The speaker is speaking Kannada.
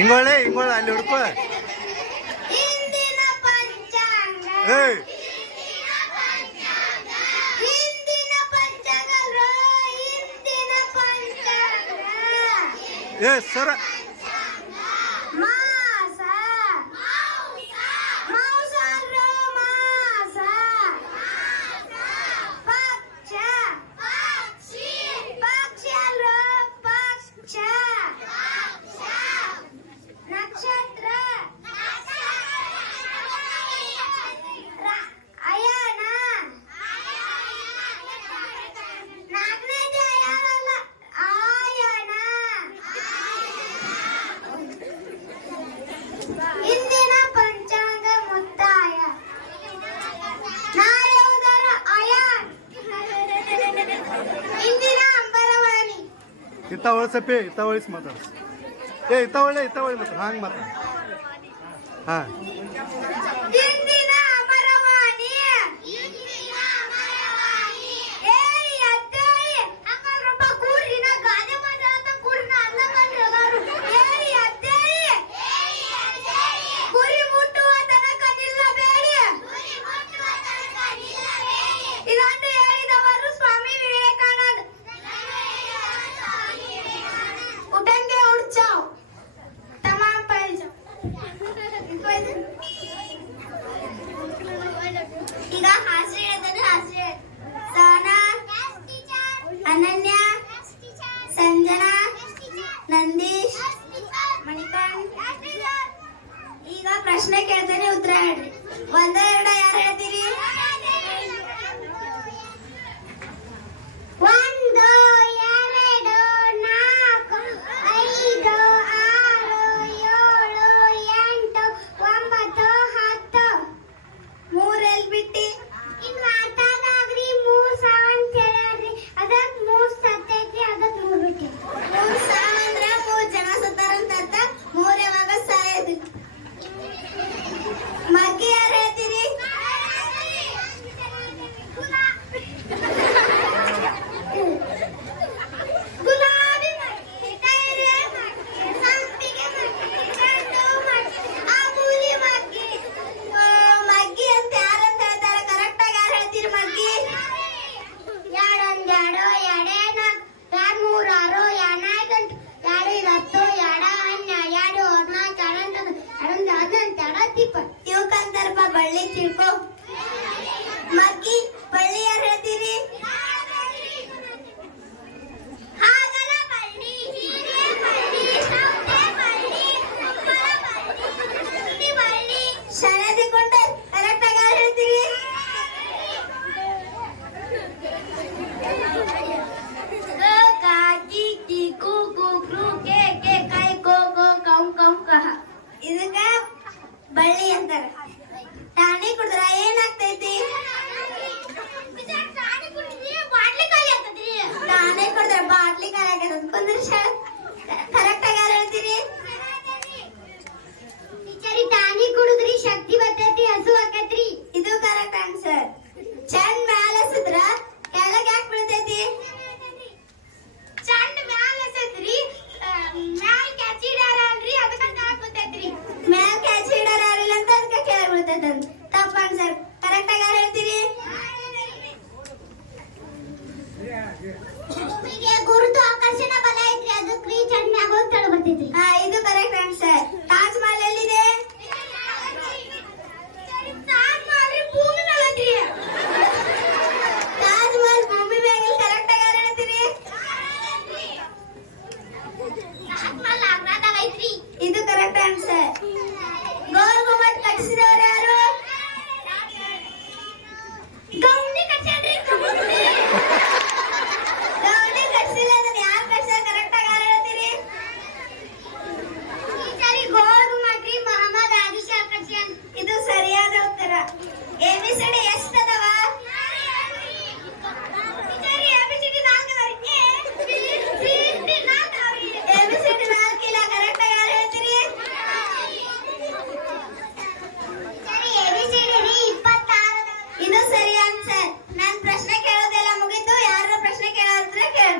ಹಿಂಗೊಳ್ಳೆ ಅಲ್ಲಿ ಹುಡುಕ. ಏಯ್ ಏ ಸರ ಇಂದಿನ ಪಂಚಾಂಗ ಮುಕ್ತಾಯ. ನಾಳೆ ಉದರ ಅಯಾನ್. ಇಂದಿನ ಅಂಬರವಾಣಿ. ಇತ್ತ ಒಳಸಪ್ಪಿ ಇತ್ತ ಒಳಿಸಿ ಮಾತಾಡ. ಇತ್ತ ಒಳ್ಳೆ ಮಾತಾಡ ಹಂಗೆ ಮಾತಾಡ. ಹಾಂ ಇಂದಿನ ಅಮರವಾಣಿ. ಇದನ್ನು ಹೇಳಿದವರು ಸ್ವಾಮಿ ವಿವೇಕಾನಂದ. ಉಟಂಗೆ ಉಡ್ಚಾವ್ ತಮಾಮ್ ಪೈಜ. ಈಗ ಹಾಸ್ಯ ಹೇಳ್ತಾನೆ. ಹಾಸ್ಯ ಸಹನಾ, ಅನನ್ಯ, ಸಂಜನಾ, ನಂದೀಶ್, ಮಣಿಕಾಂತ್. ಈಗ ಪ್ರಶ್ನೆ ಕೇಳ್ತಾನೆ, ಉತ್ತರ ಹೇಳ್ರಿ. ಒಂದ ಎರಡ ಯಾರು ಹೇಳ್ತೀರಿ? ಒಂದು, ಎರಡು, ನಾಲ್ಕು, ಐದು, ಆರು, ಏಳು, ಎಂಟು, ಒಂಬತ್ತು, ಹತ್ತು. ಮೂರಲ್ಲಿ ಬಿಟ್ಟಿ ಇನ್ನು ಮಾತಾಡ್ರಿ. 3 ಸಾವಂತ ಹೇಳ್ರಿ. ಅದಕ್ಕೆ 3 ಸತ್ತೈತಿ, ಅದಕ್ಕೆ 3 ಬಿಟ್ಟಿ. 3 ಸಾವಂದ್ರ 3 ಜನ ಸತ್ತಾರಂತ ಅರ್ಥ. 3 ಯಾವಾಗ ಸಾಯೋದು. ಮಗ್ಗಿ ಯಾರು ಹೇಳ್ತೀರಿ? ಗುಲಾಬಿ ಮಗ್ಗಿ, ಡೈರೆ ಮಗ್ಗಿ, ಸಂಪಿಗೆ ಮಗ್ಗಿ, ಚೆಂಡು ಮಗ್ಗಿ, ಆಬೂಲಿ ಮಗ್ಗಿ. ಮಗ್ಗಿ ಅಂತ ಯಾರಂತ ಹೇಳ್ತಾರೆ? ಕರೆಕ್ಟ್ ಆಗಿ ಯಾರು ಹೇಳ್ತೀರಿ ಮಗ್ಗಿ? ಎರಡೊಂದು ಎರಡು, ಎರಡೇ ನಾಲ್ಕು, ಎರಡು ಮೂರು ಆರು, ಎರಡು ನಾಲ್ಕು ಎಂಟು, ಎರಡು ಐದು ಹತ್ತು, ಎರಡು ಹನ್ನೆರಡು, ಎರಡು ಹದಿನಾಲ್ಕು, ಎರಡು ಹನ್ನೊಂದು, ಹದಿನೆಂಟು, ಎರಡು ಇಪ್ಪತ್ತು. ತಿಳ್ಕೊಂತಾರಪ್ಪ ಬಳ್ಳಿ ತಿಳ್ಕೊ. ಮಗ್ಗಿ ಬಳ್ಳಿ ಯಾರು ಹೇಳ್ತೀರಿ? ಹಾಗಲ ಬಳ್ಳಿ, ಹೀರೆ ಬಳ್ಳಿ, ಸೌತೆ ಬಳ್ಳಿ, ಕುಂಬಳ ಬಳ್ಳಿ, ಸುಂಟಿ ಬಳ್ಳಿ. ಶಾಲೆದಿ ಕೊಂಡ ಕರೆಕ್ಟ್ ಆಗಿ ಯಾರು ಹೇಳ್ತೀರಿ? ಕಾಕಿ ಕಿ ಕು ಕು ಕ್ರು ಕೆ ಕೆ ಕೈ ಕೋ ಕೋ ಕಂ ಕಂ ಕಹ. ಇದಕ್ಕ ಬಳ್ಳಿ ಅಂತಾರ. ಟಾಣಿ ಕುಡಿದ್ರ ಏನಾಗ್ತೈತಿ? ಟಾಣಿ ಕುಡಿದ್ರ ಬಾಟ್ಲಿ ಖಾಲಿ ಆಗ್ತದ. ಕುಂದ್ರಿಸ ಕರೆಕ್ಟ್ ಆಗಿ ಯಾರು ಹೇಳ್ತೀರಿ? ಟಾಣಿ ಕುಡಿದ್ರಿ ಶಕ್ತಿ ಬರ್ತೈತಿ, ಹಸು ಆಕೈತ್ರಿ. ಇದು ಕರೆಕ್ಟ್ ಆನ್ಸರ್. ಚಂದ್ ಮ್ಯಾಲ ಎಸದ್ರ ಕೆಳಗೆ ಯಾಕೆ ಬೀಳ್ತೈತಿ? ಚಂದ್ ಮ್ಯಾಲ ಎಸದ್ರಿ ಮ್ಯಾಲ್ ಕ್ಯಾಚ್ ಹಿಡ್ಯಾರ ಅಲ್ರಿ, ಅದಕ್ಕ ಕೆಳಗ್ ಬೀಳ್ತೈತ್ರಿ. ಮ್ಯಾಲ್ ಕ್ಯಾಚ್ ಹಿಡ್ಯಾರ ಅಲ್ರಿ ಅಂತ ಅದಕ್ಕೆ ಕೆಳಗ್ ಬೀಳ್ತೈತಂತ. ತಪ್ಪ ಆನ್ಸರ್. ಕರೆಕ್ಟ್ ಆಗಿ ಯಾರು ಹೇಳ್ತೀರಿ? ಭೂಮಿಗೆ ಗುರುತ್ವ ಆಕರ್ಷಣ ಬಲ ಐತ್ರಿ, ಅದು ಕ್ರೀ ಚಂದ್ ಮ್ಯಾಗ ಹೋಗಿ ಕೆಳಗ್ ಬರ್ತೈತ್ರಿ. ಇದು ಕರೆಕ್ಟ್ ಆನ್ಸರ್. ತಾಜ್ ಮಹಲ್ ಎಲ್ಲಿದೆ? ತಾಜ್ ಮಹಲ್ ರೀ ಭೂಮಿ ಮ್ಯಾಗ ಐತ್ರಿ. ತಾಜ್ ಮಹಲ್ ಭೂಮಿ ಮ್ಯಾಗ ಇಲ್ಲ. ಕರೆಕ್ಟ್ ಆಗಿ ಯಾರು ಹೇಳ್ತೀರಿ? ತಾಜ್ ಮಹಲ್ ಆಗ್ರಾದಾಗ ಐತ್ರಿ. ಇದು ಕರೆಕ್ಟ್ ಆನ್ಸರ್. ಗೋಲ್ ಗುಮ್ಮಟ್ ಕಟ್ಟಿಸಿದವರು ಯಾರು? ಗೌಂಡಿ ಕಟ್ಸ್ಯಾನ್ರಿ. ಗೌಂಡಿ ಕಟ್ಸಿಲ್ಲ, ಅದನ್ನ ಯಾರು ಕಟ್ಸ್ಯಾರ? ಕರೆಕ್ಟ್ ಆಗಿ ಯಾರು ಹೇಳ್ತೀರಿ? ಈ ಸರಿ ಗೋಲ್ ಗುಮ್ಮಟ್ ರೀ ಮೊಹಮ್ಮದ್ ಆದಿ ಶಾ ಕಟ್ಸ್ಯಾನ್. ಇದು ಸರಿಯಾದ ಉತ್ತರ. ABCD ಎಷ್ಟು ಅದಾವ? ABCD 4 ಅದಾವ್ರಿ. ABCD 4 ಇಲ್ಲ. ಕರೆಕ್ಟ್ ಆಗಿ ಯಾರು ಹೇಳ್ತೀರಿ? ಸರಿ ABCD ರೀ 26 ಅದಾವ. ಇದು ಸರಿ ಆನ್ಸರ್. ನಾನು ಪ್ರಶ್ನೆ ಕೇಳೋದೆಲ್ಲ ಮುಗಿತು. ಯಾರ ಪ್ರಶ್ನೆ ಕೇಳೋದ್ರೆ ಕೇಳಿ.